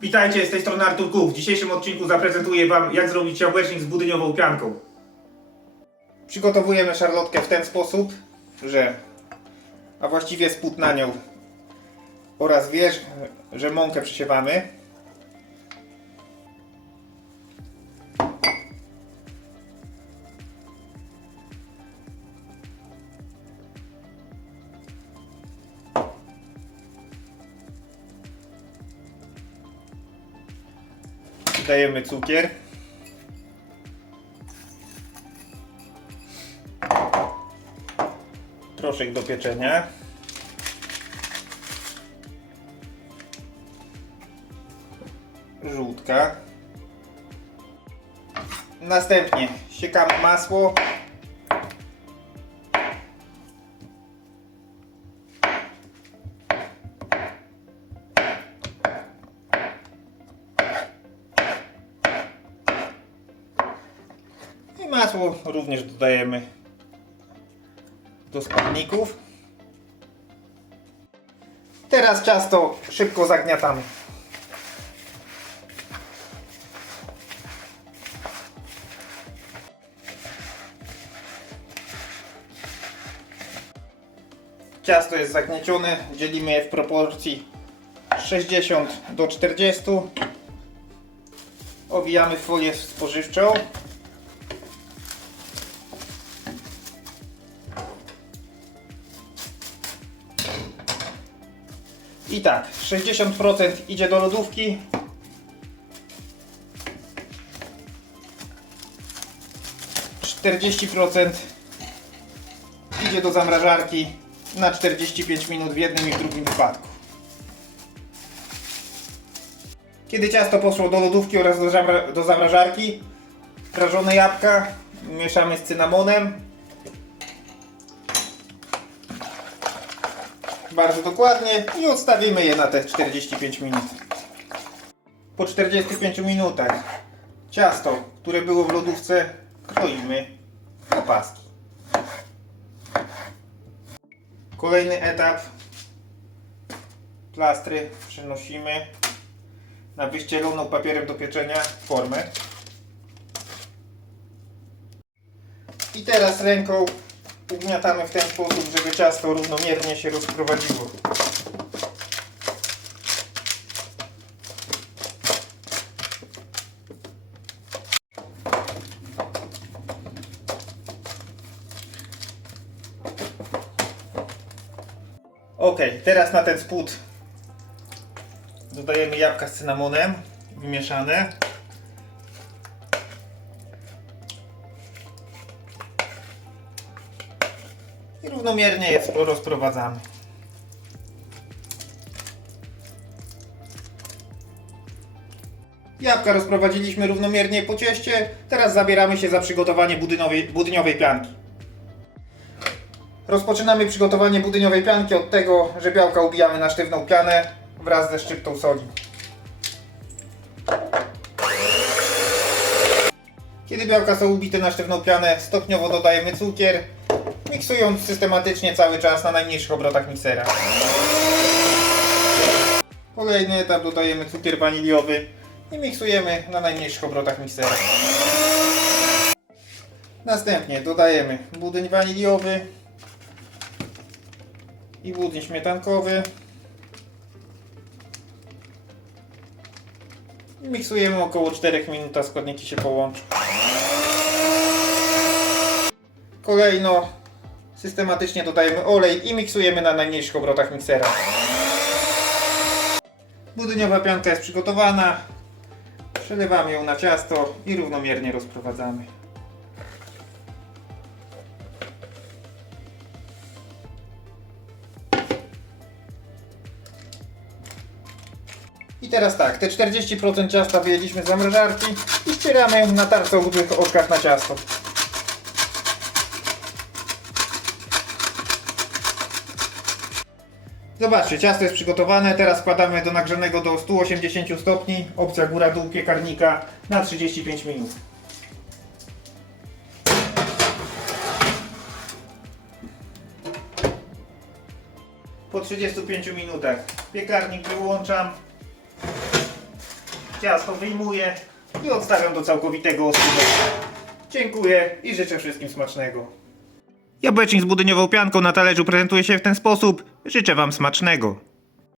Witajcie, z tej strony Artur Kuk. W dzisiejszym odcinku zaprezentuję Wam, jak zrobić jabłecznik z budyniową pianką. Przygotowujemy szarlotkę w ten sposób, że, a właściwie spód na nią oraz wierz, że mąkę przesiewamy. Dajemy cukier. Proszek do pieczenia. Żółtka. Następnie siekamy masło. Masło również dodajemy do składników. Teraz ciasto szybko zagniatamy. Ciasto jest zagniecione, dzielimy je w proporcji 60 do 40. Owijamy folię spożywczą. I tak, 60% idzie do lodówki. Czterdzieści procent idzie do zamrażarki na 45 minut w jednym i w drugim wypadku. Kiedy ciasto poszło do lodówki oraz do, do zamrażarki, prażone jabłka mieszamy z cynamonem. Bardzo dokładnie i odstawimy je na te 45 minut. Po 45 minutach ciasto, które było w lodówce, kroimy na paski. Kolejny etap. Plastry przenosimy na wyścieloną papierem do pieczenia formę. I teraz ręką ugniatamy w ten sposób, żeby ciasto równomiernie się rozprowadziło. Ok, teraz na ten spód dodajemy jabłka z cynamonem wymieszane. I równomiernie je rozprowadzamy. Jabłka rozprowadziliśmy równomiernie po cieście. Teraz zabieramy się za przygotowanie budynowej, budyniowej pianki. Rozpoczynamy przygotowanie budyniowej pianki od tego, że białka ubijamy na sztywną pianę wraz ze szczyptą soli. Kiedy białka są ubite na sztywną pianę, stopniowo dodajemy cukier, miksując systematycznie cały czas na najmniejszych obrotach miksera. Kolejny etap dodajemy cukier waniliowy i miksujemy na najmniejszych obrotach miksera. Następnie dodajemy budyń waniliowy i budyń śmietankowy. I miksujemy około 4 minut, a składniki się połączą. Kolejno systematycznie dodajemy olej i miksujemy na najmniejszych obrotach miksera. Budyniowa pianka jest przygotowana. Przelewamy ją na ciasto i równomiernie rozprowadzamy. I teraz tak, te 40% ciasta wyjęliśmy z zamrażarki i ścieramy na tarcowych oczkach na ciasto. Zobaczcie, ciasto jest przygotowane, teraz składamy do nagrzanego do 180 stopni, opcja góra-dół piekarnika na 35 minut. Po 35 minutach piekarnik wyłączam ciasto wyjmuję i odstawiam do całkowitego ostudzenia. Dziękuję i życzę wszystkim smacznego. Jabłecznik z budyniową pianką na talerzu prezentuje się w ten sposób. Życzę Wam smacznego.